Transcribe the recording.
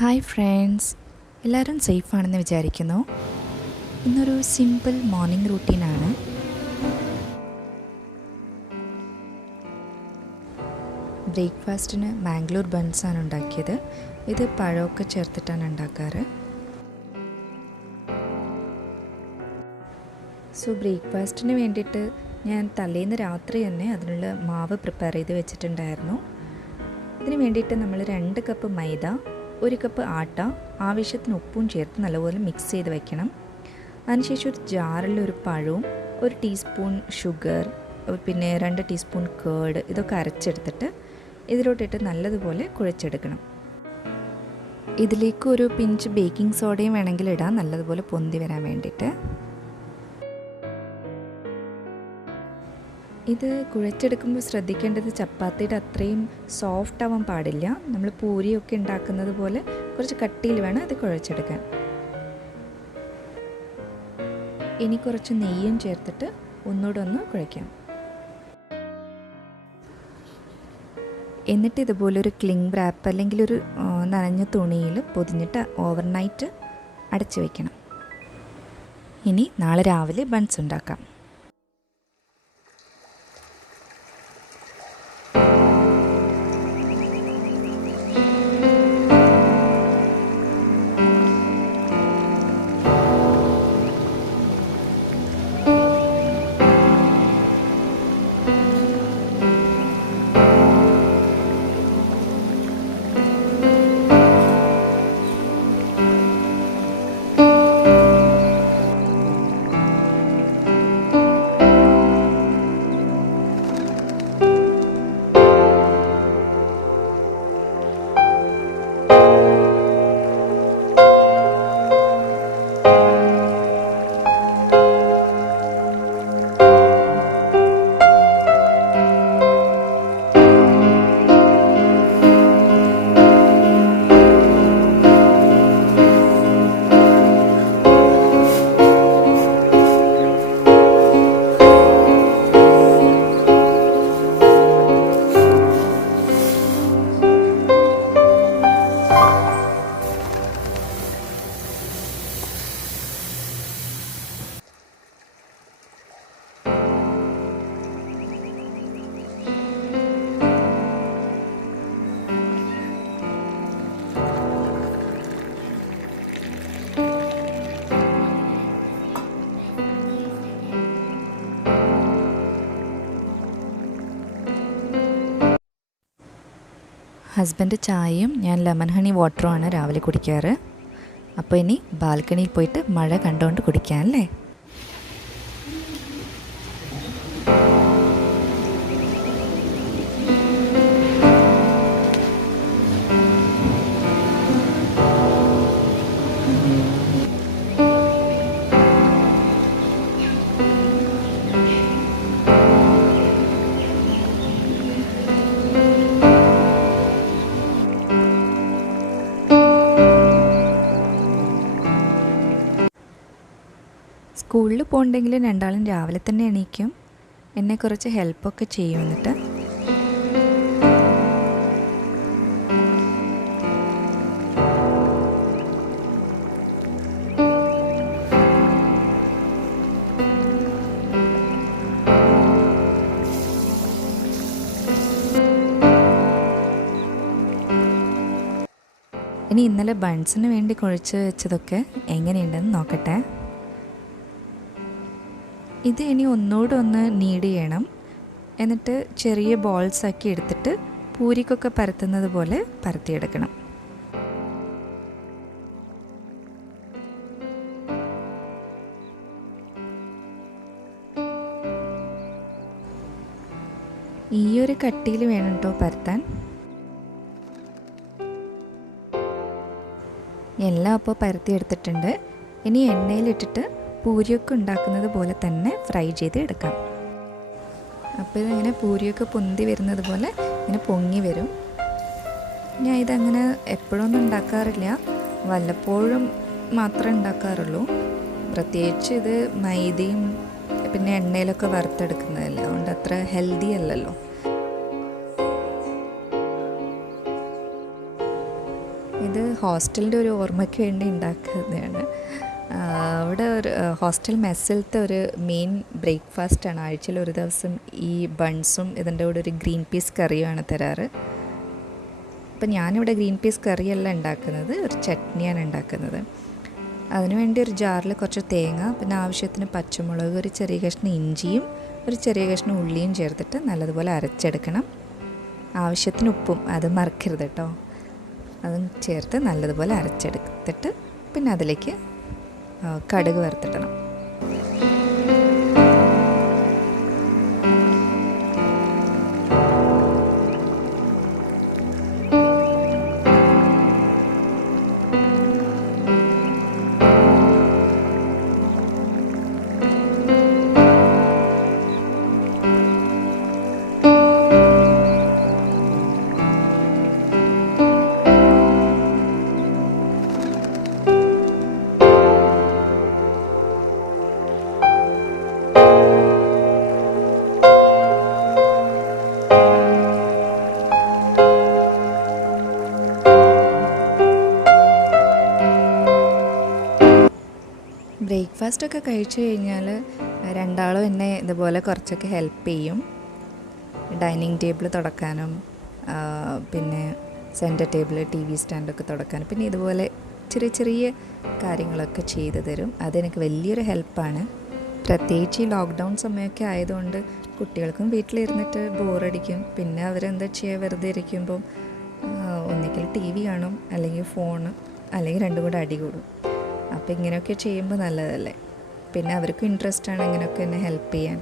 Hi friends, എല്ലാവരും സേഫാണെന്ന് വിചാരിക്കുന്നു. ഇന്നൊരു സിമ്പിൾ മോർണിംഗ് റൂട്ടീനാണ്. ബ്രേക്ക്ഫാസ്റ്റിന് മാംഗ്ലൂർ ബൺസാണ് ഉണ്ടാക്കിയത്. ഇത് പഴമൊക്കെ ചേർത്തിട്ടാണ് ഉണ്ടാക്കാറ്. ബ്രേക്ക്ഫാസ്റ്റിന് വേണ്ടിയിട്ട് ഞാൻ തലേന്ന് രാത്രി തന്നെ അതിനുള്ള മാവ് പ്രിപ്പയർ ചെയ്ത് വെച്ചിട്ടുണ്ടായിരുന്നു. ഇതിന് വേണ്ടിയിട്ട് നമ്മൾ 2 കപ്പ് മൈദ, 1 കപ്പ് ആട്ട, ആവശ്യത്തിന് ഉപ്പും ചേർത്ത് നല്ലപോലെ മിക്സ് ചെയ്ത് വെക്കണം. അതിനുശേഷം ഒരു ജാറിൽ ഒരു പഴവും 1 ടീസ്പൂൺ ഷുഗർ, പിന്നെ 2 ടീസ്പൂൺ കേർഡ് ഇതൊക്കെ അരച്ചെടുത്തിട്ട് ഇതിലോട്ടിട്ട് നല്ലതുപോലെ കുഴച്ചെടുക്കണം. ഇതിലേക്ക് ഒരു പിഞ്ച് ബേക്കിംഗ് സോഡയും വേണമെങ്കിൽ ഇടാം, നല്ലതുപോലെ പൊന്തി വരാൻ വേണ്ടിയിട്ട്. ഇത് കുഴച്ചെടുക്കുമ്പോൾ ശ്രദ്ധിക്കേണ്ടത് ചപ്പാത്തിയുടെ അത്രയും സോഫ്റ്റ് ആവാൻ പാടില്ല. നമ്മൾ പൂരിയൊക്കെ ഉണ്ടാക്കുന്നത് പോലെ കുറച്ച് കട്ടിയിൽ വേണം ഇത് കുഴച്ചെടുക്കാൻ. ഇനി കുറച്ച് നെയ്യും ചേർത്തിട്ട് ഒന്നുകൂടെ ഒന്ന് കുഴയ്ക്കാം. എന്നിട്ട് ഇതുപോലൊരു ക്ലിംഗ് റാപ്പ് അല്ലെങ്കിൽ ഒരു നനഞ്ഞ തുണിയിൽ പൊതിഞ്ഞിട്ട് ഓവർനൈറ്റ് അടച്ചു വയ്ക്കണം. ഇനി നാളെ രാവിലെ ബൺസ് ഉണ്ടാക്കാം. ഹസ്ബൻഡ് ചായയും ഞാൻ ലെമൺ ഹണി വാട്ടറുമാണ് രാവിലെ കുടിക്കാറ്. അപ്പോൾ ഇനി ബാൽക്കണിയിൽ പോയിട്ട് മഴ കണ്ടുകൊണ്ട് കുടിക്കാം അല്ലേ. സ്കൂളിൽ പോകണ്ടെങ്കിൽ രണ്ടാളും രാവിലെ തന്നെ എണീക്കും. എന്നെ കുറച്ച് ഹെൽപ്പൊക്കെ ചെയ്യും. എന്നിട്ട് ഇനി ഇന്നലെ ബൺസിന് വേണ്ടി കുഴച്ച് വെച്ചതൊക്കെ എങ്ങനെയുണ്ടെന്ന് നോക്കട്ടെ. ഇത് ഇനി ഒന്നുകൂടെ ഒന്ന് നീഡ് ചെയ്യണം. എന്നിട്ട് ചെറിയ ബോൾസാക്കി എടുത്തിട്ട് പൂരിക്കൊക്കെ പരത്തുന്നത് പോലെ പരത്തിയെടുക്കണം. ഈ ഒരു കട്ടിയിൽ വേണം കേട്ടോ പരത്താൻ. എല്ലാം അപ്പോൾ പരത്തിയെടുത്തിട്ടുണ്ട്. ഇനി എണ്ണയിലിട്ടിട്ട് പൂരിയൊക്കെ ഉണ്ടാക്കുന്നത് പോലെ തന്നെ ഫ്രൈ ചെയ്ത് എടുക്കാം. അപ്പോൾ ഇതിങ്ങനെ പൂരിയൊക്കെ പൊന്തി വരുന്നത് പോലെ ഇങ്ങനെ പൊങ്ങി വരും. ഞാൻ ഇതങ്ങനെ എപ്പോഴൊന്നും ഉണ്ടാക്കാറില്ല, വല്ലപ്പോഴും മാത്രമേ ഉണ്ടാക്കാറുള്ളൂ. പ്രത്യേകിച്ച് ഇത് മൈദയും പിന്നെ എണ്ണയിലൊക്കെ വറുത്തെടുക്കുന്നതല്ല, അതുകൊണ്ട് അത്ര ഹെൽത്തി അല്ലല്ലോ. ഇത് ഹോസ്റ്റലിൻ്റെ ഒരു ഓർമ്മയ്ക്ക് വേണ്ടി ഉണ്ടാക്കുന്നതാണ്. അവിടെ ഒരു ഹോസ്റ്റൽ മെസ്സിലത്തെ ഒരു മെയിൻ ബ്രേക്ക്ഫാസ്റ്റാണ്. ആഴ്ചയിൽ ഒരു ദിവസം ഈ ബൺസും ഇതിൻ്റെ കൂടെ ഒരു ഗ്രീൻ പീസ് കറിയുമാണ് തരാറ്. അപ്പം ഞാനിവിടെ ഗ്രീൻ പീസ് കറിയല്ല ഉണ്ടാക്കുന്നത്, ഒരു ചട്നിയാണ് ഉണ്ടാക്കുന്നത്. അതിനുവേണ്ടി ഒരു ജാറിൽ കുറച്ച് തേങ്ങ, പിന്നെ ആവശ്യത്തിന് പച്ചമുളക്, ഒരു ചെറിയ കഷ്ണം ഇഞ്ചിയും ഒരു ചെറിയ കഷ്ണം ഉള്ളിയും ചേർത്തിട്ട് നല്ലതുപോലെ അരച്ചെടുക്കണം. ആവശ്യത്തിന് ഉപ്പും അത് മറക്കരുത് കേട്ടോ. അതും ചേർത്ത് നല്ലതുപോലെ അരച്ചെടുത്തിട്ട് പിന്നെ അതിലേക്ക് കടുക് വറുത്തിടണം. ബ്രേക്ക്ഫാസ്റ്റൊക്കെ കഴിച്ചു കഴിഞ്ഞാൽ രണ്ടാളും എന്നെ ഇതുപോലെ കുറച്ചൊക്കെ ഹെൽപ്പ് ചെയ്യും. ഡൈനിങ് ടേബിൾ തുടക്കാനും പിന്നെ സെൻറ്റർ ടേബിൾ, ടി വി സ്റ്റാൻഡൊക്കെ തുടക്കാനും, പിന്നെ ഇതുപോലെ ചെറിയ ചെറിയ കാര്യങ്ങളൊക്കെ ചെയ്തു തരും. അതെനിക്ക് വലിയൊരു ഹെൽപ്പാണ്. പ്രത്യേകിച്ച് ഈ ലോക്ക്ഡൗൺ സമയമൊക്കെ ആയതുകൊണ്ട് കുട്ടികൾക്കും വീട്ടിലിരുന്നിട്ട് ബോറടിക്കും. പിന്നെ അവരെന്താ ചെയ്യുക, വെറുതെ ഇരിക്കുമ്പം ഒന്നുകിൽ ടി വി കാണും, അല്ലെങ്കിൽ ഫോണ്, അല്ലെങ്കിൽ രണ്ടും കൂടെ അടി കൂടും. അപ്പോൾ ഇങ്ങനെയൊക്കെ ചെയ്യുമ്പോൾ നല്ലതല്ലേ. പിന്നെ അവർക്കും ഇൻട്രസ്റ്റാണ് ഇങ്ങനെയൊക്കെ എന്നെ ഹെൽപ്പ് ചെയ്യാൻ.